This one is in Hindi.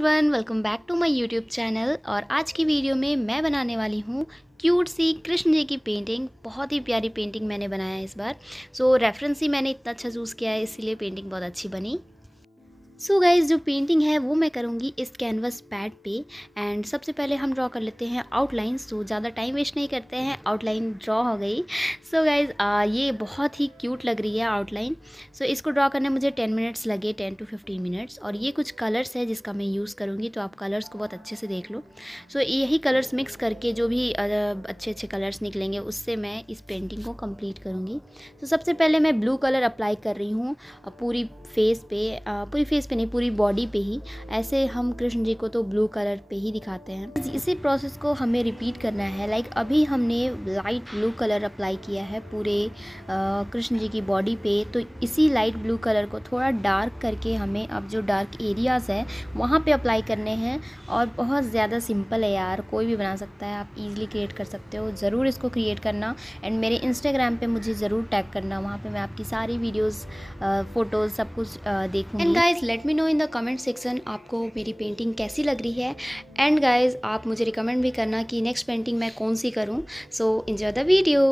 Everyone, welcome back to my YouTube channel. और आज की वीडियो में मैं बनाने वाली हूँ क्यूट सी कृष्ण जी की पेंटिंग। बहुत ही प्यारी पेंटिंग मैंने बनाया है इस बार। रेफरेंस ही मैंने इतना अच्छा चूज़ किया है, इसीलिए पेंटिंग बहुत अच्छी बनी। गाइज, जो पेंटिंग है वो मैं करूँगी इस कैनवस पैड पे। एंड सबसे पहले हम ड्रॉ कर लेते हैं आउटलाइन। ज़्यादा टाइम वेस्ट नहीं करते हैं, आउटलाइन ड्रॉ हो गई। गाइज, ये बहुत ही क्यूट लग रही है आउटलाइन। इसको ड्रॉ करने मुझे 10 मिनट्स लगे, 10 to 15 मिनट्स। और ये कुछ कलर्स है जिसका मैं यूज़ करूँगी, तो आप कलर्स को बहुत अच्छे से देख लो। यही कलर्स मिक्स करके जो भी अच्छे अच्छे कलर्स निकलेंगे उससे मैं इस पेंटिंग को कंप्लीट करूँगी। सबसे पहले मैं ब्लू कलर अप्लाई कर रही हूँ पूरी फेस पे नहीं, पूरी बॉडी पे ही। ऐसे हम कृष्ण जी को तो ब्लू कलर पे ही दिखाते हैं। इसी प्रोसेस को हमें रिपीट करना है। अभी हमने लाइट ब्लू कलर अप्लाई किया है पूरे कृष्ण जी की बॉडी पे, तो इसी लाइट ब्लू कलर को थोड़ा डार्क करके हमें अब जो डार्क एरियाज़ है वहाँ पे अप्लाई करने हैं। और बहुत ज़्यादा सिंपल है यार, कोई भी बना सकता है, आप इजीली क्रिएट कर सकते हो। ज़रूर इसको क्रिएट करना एंड मेरे इंस्टाग्राम पे मुझे ज़रूर टैग करना, वहाँ पे मैं आपकी सारी वीडियोज़, फ़ोटोज़ सब कुछ देखूँगी। And guys, let me know in the comment section आपको मेरी पेंटिंग कैसी लग रही है। एंड गाइज, आप मुझे रिकमेंड भी करना कि नेक्स्ट पेंटिंग मैं कौन सी करूँ। Enjoy the video.